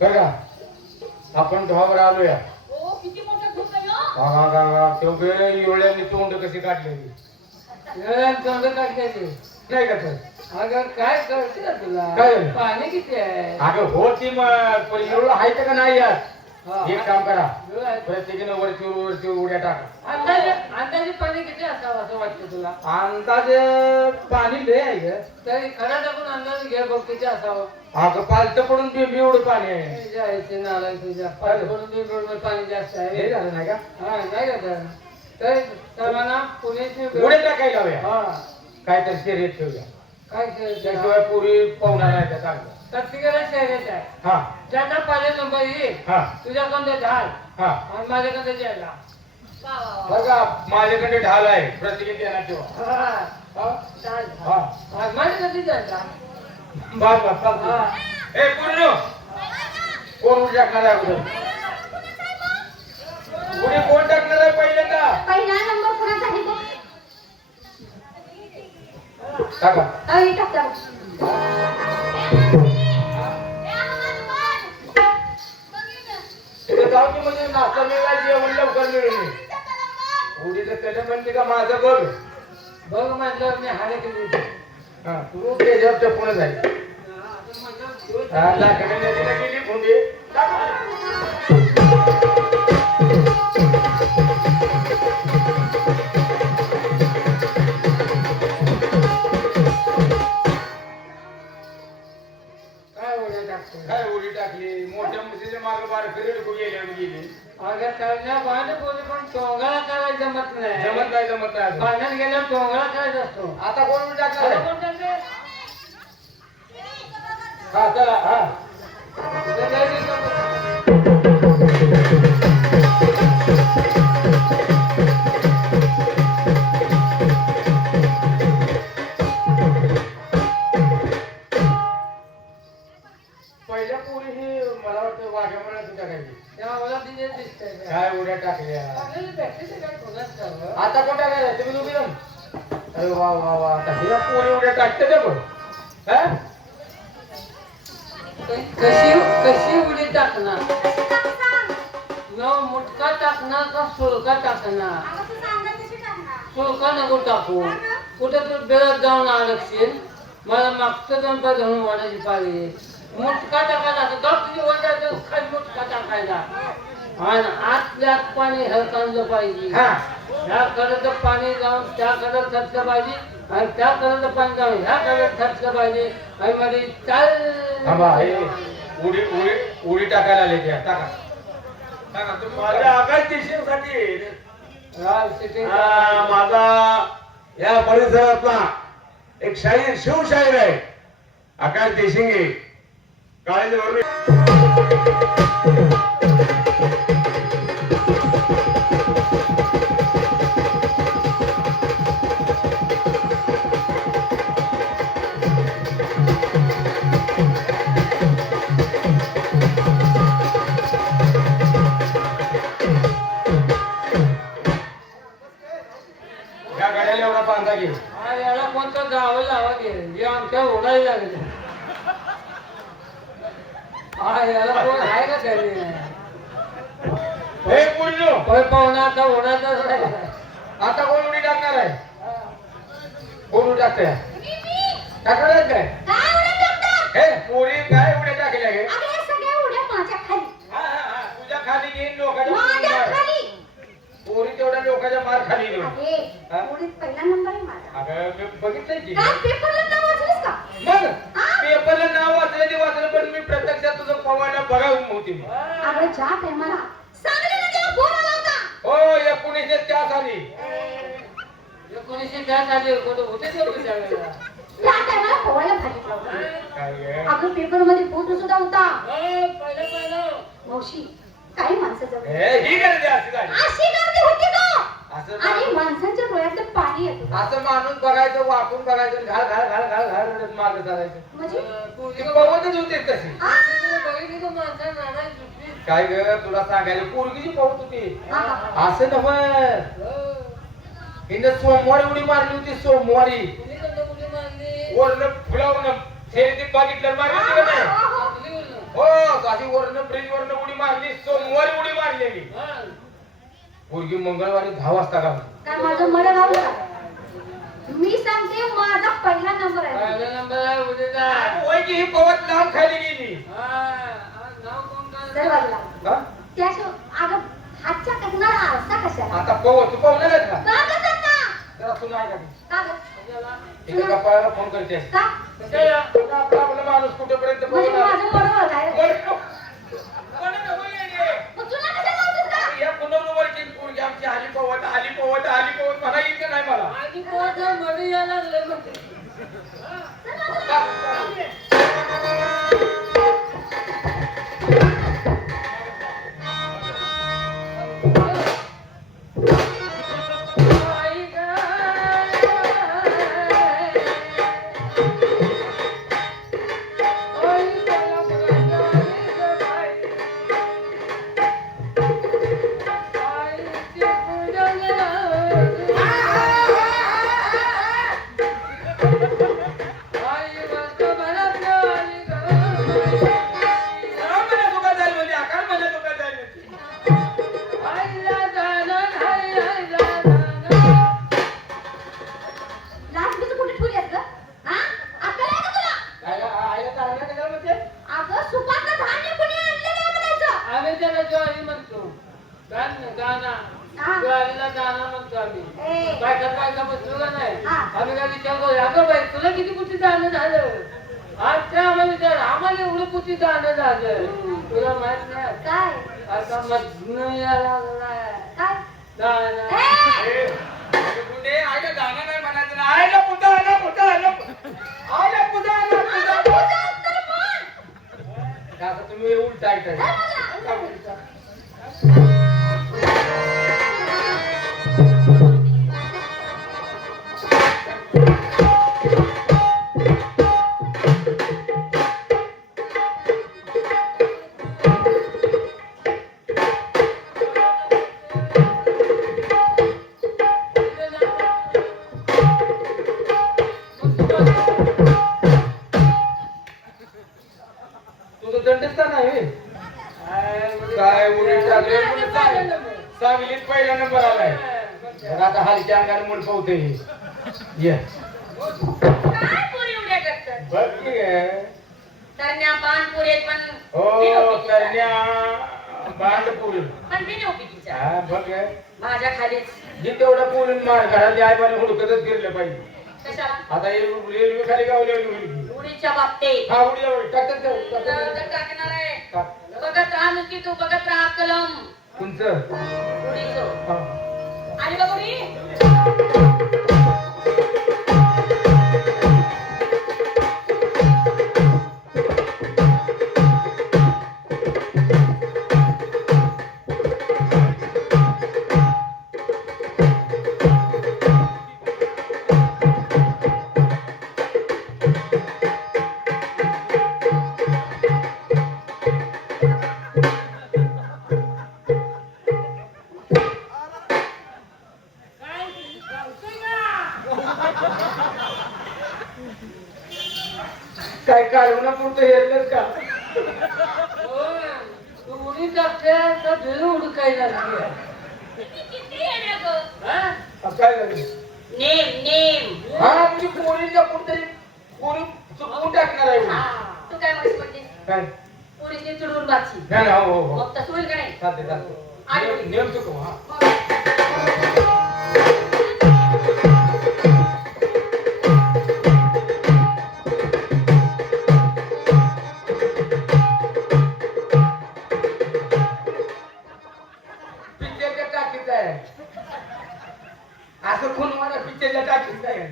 बघा आपण ढोबर आलोया. ओ किती मोठा खूप आहे हो. हा तेवढे एवढ्यांनी तोंड कशी काढलेली तोंड काढलेली नाही का तर अगं काय कळते का तुला काय? पाणी किती आहे अगं होती मग पण एवढं आहे का नाही यार. हा. एक काम करा एवढं आहे. प्रत्येकीनं वरची उड्या टाका. अंदाजे पाणी किती असावं असं वाटतं तुला अंदाजे पाणी लय आहे ग. तरी खरं टाकून अंदाज घे बघ किती असावं अगं पालतं पडून बिंबी एवढं पाणी आहे. तुझ्या इथे नाला तुझ्या पाणी पाणी जास्त आहे हे झालं नाही का हा नाही का तर सर्वांना पुण्याची उड्या टाकायला हव्या. हा काय तर शर्यत ठेवूया. काय करायचं? त्याशिवाय पुरी पाहुणार नाही त्या चांगलं. प्रत्येकाला शहरात आहे हा ज्याचा पहिला नंबर येईल हा तुझ्याकडे ढाल हा आणि माझ्याकडे जायला वा वा वा. बघा माझ्याकडे ढाल आहे प्रत्येकी देणार ठेवा. हा माझ्याकडे जायला बस बस चालतं. हा ए पूर्ण कोण उडी टाकणार आहे अगोदर उडी कोण टाकणार आहे पहिल्यांदा पहिला नंबर कोणाचा आहे बघ. टाका अरे टाकता. तिथे जाऊ की म्हणजे नाश्ता मिळाला जेवण लवकर मिळून उडीचं कधी म्हणते का माझं बघ. बघ म्हटलं मी हारे केली हा तू त्याच्यावर चपून जाईल. लाकडे नदीला गेली भुंडी काय उड्या टाकतो काय उडी टाकली मोठ्या मुलीच्या मागे बारकरी गेली. अगं त्याच्या बाण बोली पण टोंगळा करायला जमत नाही जमत नाही पाण्यात गेल्यावर टोंगळा करायचा असतो आता कोण उडी टाकणार आता आहे? कोण टाकते? हा चला हा ते लय दिवसात- पहिल्या पोरी ही मला वाटतं वाघ्या म्हणत होत्या काही. तेव्हा मला तिथे दिसतंय का? काय उड्या टाकल्या आपल्याला practice आहे काय कोणाच ठाऊक? आता कोण टाकायला तुम्ही दोघी जण अरे वा वा वा आता हिला पोरी उड्या टाकते ते पण हा? कशी उडी टाकणार न मुटका टाकणार का सुळका टाकणार सुळका नको टाकू कुठे तू बेळत जाऊन आलक्षील मला मागचं जंपर धरून वाढायची पाळी मुटका टाकायचा गप तुझी वडायचं खाली मुटका टाकायचा आणि आतल्या आत पाणी हलकांलं पाहिजे हा ह्या कडेचं पाणी जाऊन त्या कडेला थटलं पाहिजे आणि त्या कडेचं पाणी जाऊन ह्या कडेला थटलं पाहिजे आणि मध्ये थांबा हे चाल उडी उडी उडी टाकायला आले त्या टाका टाका तुम्ही माझ्या आकाश देशासाठी माझा या परिसरातला एक शाहीर शिवशाहीर आहे आकाश देशिंगे काळेजवळ या गाड्याला एवढा बांधा घे याला कोणतं गावं लावा गेलं हे आमच्या ओढायला लागले हा याला कोण आहे का त्याने हे पुढलो होय पाहुणा आता ओढायचाच राहिला आता कोण उडी टाकणार आहे कोण उडी टाकताय टाकणार आहेत काय काय उड्या टाकता? हे पोरी काय उड्या टाकल्या गे अगं हे सगळ्या उड्या माझ्या खाली. हा तुझ्या खाली घेईन माझ्या लोकांच्या खाली. पोरी तेवढ्या लोकांच्या मार खाली घेऊन अरे, हा? उडीत पहिला नंबर आहे माझा. अगं मी बघितलंय की काय पेपरला नाव वाचलंस का? मग पेपरला नाव वाचलं ते वाचलं पण मी प्रत्यक्षात तुझं पवायला बघावून होती मी अगं ज्या टायमाला सांगलीला तेव्हा फोन आला होता. हो या पुण्याच्या त्या साली 1910 साली कोण होते ते होते त्यावेळेला त्या टायमाला पोवायला भाजी लावला. काय गे? अगं पेपरमध्ये फोटो सुद्धा होता. पहिलं मावशी काही माणसं जवळ हे ही गर्दी अशी झाली अशी गर्दी होती का? असं आणि माणसांच्या डोळ्यातलं पाणी येत होतं. असं माणूस बघायचं वाकून बघायचं घाल घाल घाल घाल घाल रडत मागं चालायचं म्हणजे ती पवतच होती तशी आ, बघितली तर माणसं नाराज सुटली काय ग तुला सांगायला पोरगीची पवत होती हा, हा. असं नव्ह हिनं सोमवारी उडी मारली होती सोमवारी तुम्ही कसं कुठे मारली वरनं फुलावून शेती बघितलं मारली होती का नाही हो अशी वरनं ब्रिज वरनं उडी मारली सोमवारी उडी मारलेली पोरगी मंगळवारी 10 वाजता गावली. काय माझं मड गावलं का? मी सांगते माझा पहिला नंबर आहे. पहिला नंबर आहे उद्याचा. होय की ही पवत लांब खाली गेली. नाव कोण सर बाजूला हा? त्याशिवाय अगं हातच्या कंगणाला आरसा कशाला? आता पवत तू पाहुणार आहेस का? का गं काका? जरा तू नाही का का गं? एका कपाळाला फोन करते का? आपला माणूस कुठेपर्यंत म्हणजे पोहोचला? माझं बरोबर आहे. मग तुला कशाला लावतेस का? या पुनर्वरची पोरगी आमची आली पवत म्हणा येईल का नाही मला? आधी कोण मध्ये यायला लागले म्हणते. आई राम मला दुकान जाईल म्हणजे आकार मला दुकान जाईल म्हणजे. लाजबीचं कुठे ठेवली आहेस गं? हा? अक्कल आहे का तुला? आईला चालणार का जरा म्हणजे? अगं सुपातलं धान्य कुणी आणलेलं आहे म्हणायचं. आम्ही त्याला ज्वारी म्हणतो. दाना हा. ज्वारीला दाना म्हणतो आम्ही. ए, बायका बसलो का नाही हा. आम्ही काय विचार करू अगं बाई तुला किती पुती दाणं झालं आजच्या आम्हाला विचार आम्हाला एवढं पुती दाणं झालं तुला माहित नाही काय? आता मधनं यायला लागलाय काय? दाणं. ए, कुठे आईला जाणार नाही म्हणायचं ना. आईला पुता आला. आईला पुता आला. तुझं उत्तर म्हण. आता तुम्ही उलट ऐकताय. ए, बाजूला. तुझं दंडस्थान आहे काय उडी टाकले सांगलीत पहिला नंबर आलाय तर आता हलक्या अंगाने मूड पावते ये काय पोरी उड्या करतात? बघ की आहे. तरण्या पानपुरे पण हो करण्या बांधपूर पण बिनउपयोगीच्या. हा बघ आहे. माझ्या खालीच जी तेवढा पूल मार घरातल्या आईबाने हुडकतच फिरलं पाहिजे कशाला? आता हे रेल्वे खाली गावले होईल उडीच्या बाबतीत हा उडी टाकत टाकणार आहे. बघत राहा नुसती तू बघत राहा कलम उंच उडीचं. हा. आली बघ उडी. काय काढून पुरतं हेरलंच का होय. तू उडी टाकते तर भिरू उडकायला लागली किती येण्या गं? हा? काय झालं नेम हा म्हणजे पोरीच्या कुठतरी पोरी चुकवून टाकणार आहे हा. तू काय म्हणत होतीस? काय पोरीची चुडून बाची. नाही हो हो हो मग तसं होईल का नाही? चालते नियम चुकव हा पिक्चरच्या टाकीत आहे असं खून मला पिक्चरच्या टाकीत आहे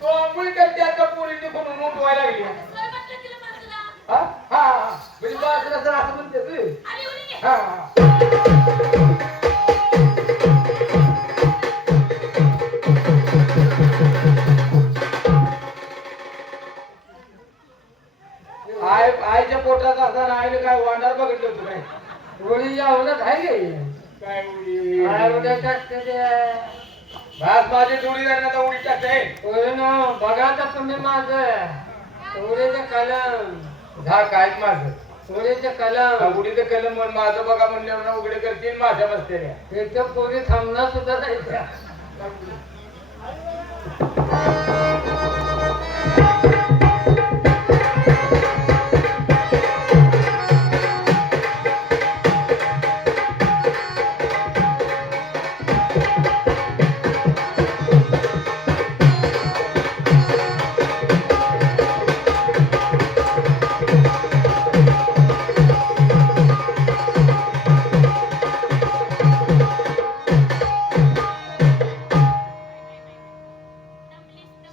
तो अंघोळ करते आता पोरीची खून उठवायला लागली सोय म्हटलं तिला बाजूला. हा हा हा. म्हणजे बाजूला जर असं म्हणते तू. आली उडी घे. हा हा आईच्या पोटात असताना आईने काय वांडार बघितलं होतं काय उडी आवडत आहे काय उडी काय उड्या टाकते ते भास माझी जोडीदार आता उडी टाकते होय ना बघा तर तुम्ही माझं उडीचं कलम झा काय माझं पोरीचे कलम उडीचं कलम म्हण माझं बघा म्हणल्यावर ना उघडे करतील माझ्या बसलेल्या त्याच्या पोरी थांबणार सुद्धा नाही त्या.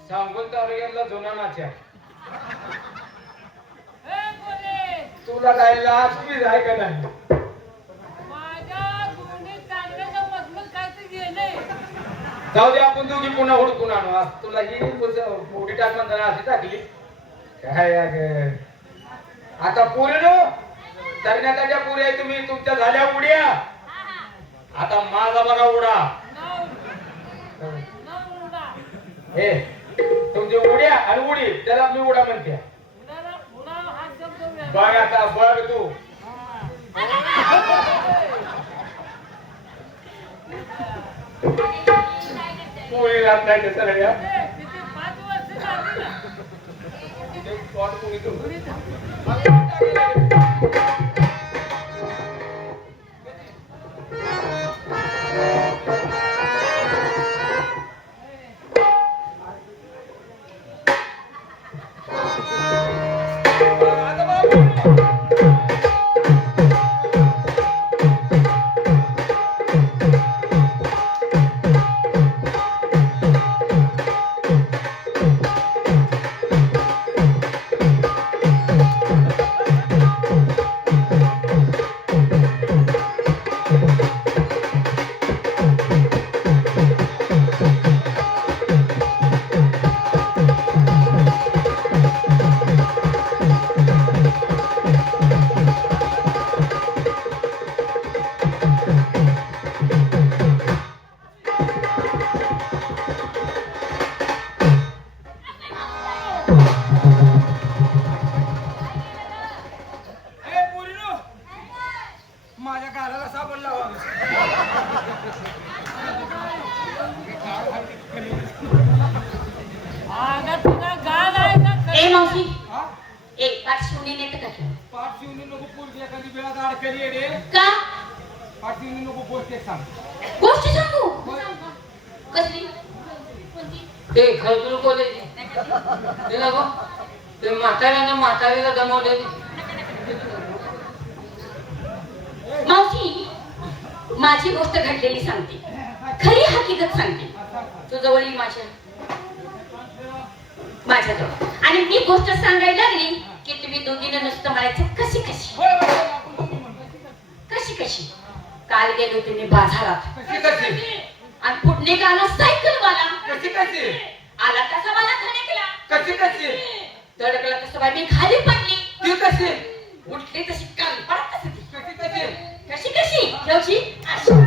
सांगून तालुक्यातला जुना नाच्या तुला काय लाच बी आहे का नाही जाऊ दे आपण दोघी पुन्हा हुडकून आणू आज तुला ही मोठी टाक म्हणताना अशी टाकली काय अगं? आता पुरीनो तरण्याच्या पुऱ्या तुम्ही तुमच्या झाल्या उड्या आता माझा बघा उडा हे तुमची उड्या आणि उडी त्याला मी उडा म्हणते बघ आता बघ तू पुरी राहत नाही ते सगळ्या माझ्या गालाला साबण लावा ए मावशी एक पाठ शिवणे नेत का तू? पाठ शिवणी नको पोरगी एखादी वेळात अडकली रे का पाठ शिवणी नको गोष्ट एक सांग गोष्ट सांगू कसली ते खरं बोलायचे ते नको ते म्हाताऱ्यानं म्हातारीला दमवलेली मावशी माझी गोष्ट घडलेली सांगते खरी हकीकत सांगते तू जवळ ये माझ्याजवळ आणि मी गोष्ट सांगायला लागली की तुम्ही दोघीनं नुसतं म्हणायचं कशी कशी कशी कशी काल गेलो तुम्ही बाजारात कशी कशी आणि पुढने गाणं सायकल वाला कशी कशी आला तसा मला धडकला कशी कशी धडकला तसं बाई मी खाली पडली ती कशी उठली तशी काल पडत तसं ती कशी कशी कशी कशी ठेवची अशी हे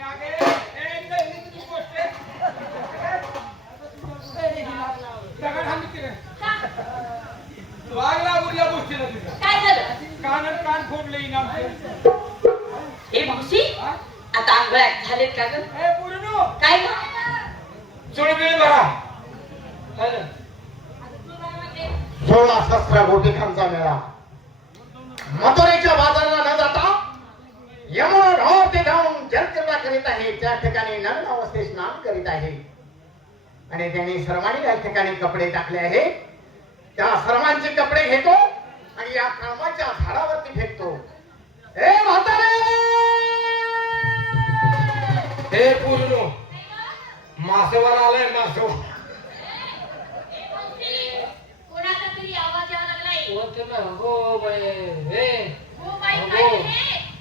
आगे ए इथं तुझी गोष्ट आहे. दगड हाणली की रे वाघ लागून या गोष्टीला तुझ्या काय झालं कान कान फोडले इनाम हे मावशी आता आंघोळ्यात झालेत का ग ए पुरीनो काय ग चुळबिळ भरा 16 सहस्र गोटिकांचा मेळा मथुरेच्या बाजाराला न जाता यमुना ते जाऊन जलक्रीडा करीत आहे त्या ठिकाणी नग्न अवस्थेत स्नान करीत आहे आणि त्यांनी सर्वांनी या ठिकाणी कपडे टाकले आहे त्या सर्वांचे कपडे घेतो आणि या कामाच्या झाडावरती फेकतो ए म्हातारे हे पुरीनो मासवाला आलाय मासवा कोणाचा तरी आवाज यायला लागलाय होते हो बाई हे हो बाई काय हे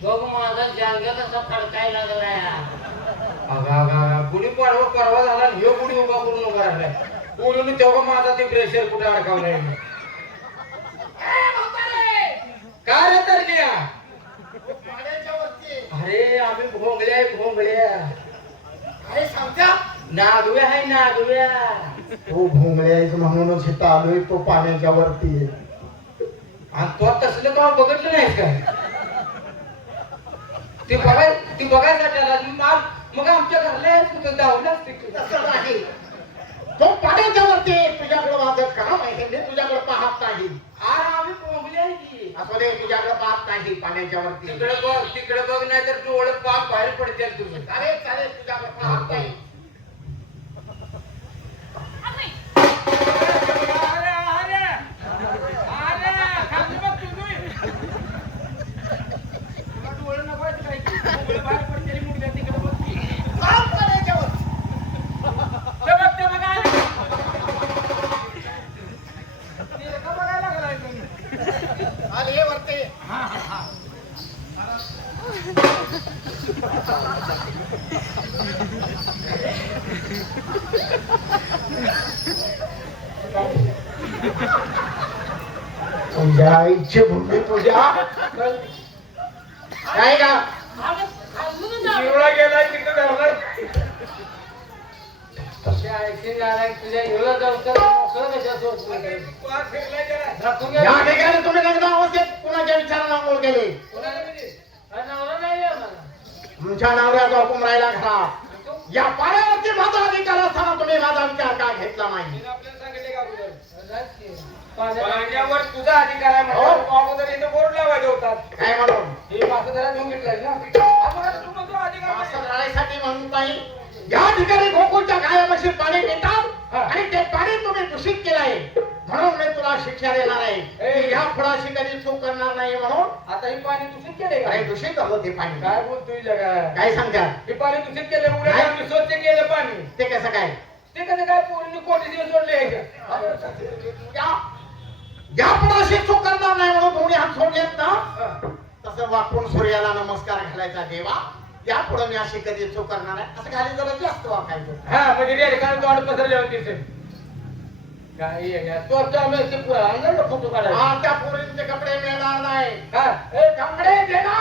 बघ माझा जांग्या कसा फडकायला लागलाय गुढी पाडवा परवा झाला ह्यो गुढी उभा करून उभा राहिलाय पुरीनो तेव्हा माझा ते प्रेशर कुठे अडकावलाय काय रे तरण्या अरे आम्ही भोंगल्या काय सांगता नागव्या आहे नागव्या तो भोंगळ्याच म्हणूनच इथं आलोय तो पाण्याच्या वरती आहे. आणि तो तसलं का बघितलं नाहीस काय ती बघायसाठी आला मग आमच्या घरला कुठं धावलं असते तसं नाही. तो पाण्याच्या वरती तुझ्याकडे माझं काम आहे मी तुझ्याकडे पाहत नाही. आम्ही पोंगली आहे की असं दे तुझ्याकडे पाहत नाही पाण्याच्या वरती. तिकडे बघ नाही तर डोळे पाक बाहेर पडते तुझं चालेल चालेल तुझ्याकडे पाहत नाही. काम पाण्याच्या वरती. आले वरती. तुझ्या आईची भूमी तुझ्या काय का शिवला गेलाय तिकडे घरला तुझ्या एवढं जाऊ तर मोकळं कशाचं होतं? या ठिकाणी तुम्ही लग्न अवस्थेत कुणाच्या विचारांना अंघोळ केले. हा नवरा नाही आहे मला. तुमच्या नवऱ्याचा हुकूम राहिला खरा. या पाण्यावरती माझा अधिकार असताना तुम्ही माझा विचार का घेतला नाही. पाण्यावर तुझा अधिकार आहे म्हणून अगोदर इथं बोर्ड लावायचे होतात काय म्हणून हे पाच जरा घेऊन घेतलाय ना अगोदर तू म्हणतो अधिकार असं नाही. राहण्यासाठी म्हणून नाही. या ठिकाणी गोकुळच्या गायापाशी पाणी पितात आणि ते पाणी तुम्ही दूषित केलं आहे म्हणून मी तुला शिक्षा देणार आहे. की या फळाशी कधी चूक करणार नाही म्हणून. आता हे पाणी दूषित केले अरे दूषित झालं ते पाणी. काय बोलतोय जगा काय सांगता हे पाणी दूषित केलं उद्या काय? आम्ही स्वच्छ केलं पाणी ते कसं काय. ते कसं काय पोरीने कोटी दिवस सोडले या फळाशी चूक करणार नाही म्हणून कोणी हात सोडलेत ना तसं वाकून सूर्याला नमस्कार घालायचा देवा या पुढे मी अशी कधी चूक करणार आहे असं खाली जरा जास्त वाकायचं. हा म्हणजे रे काय तोंड पसरले होते ते काय आहे तो आम्ही ते अंगाचा फोटो काढायचा हा त्या पोरींचे कपडे मिळणार नाही. हा हे कपडे देणार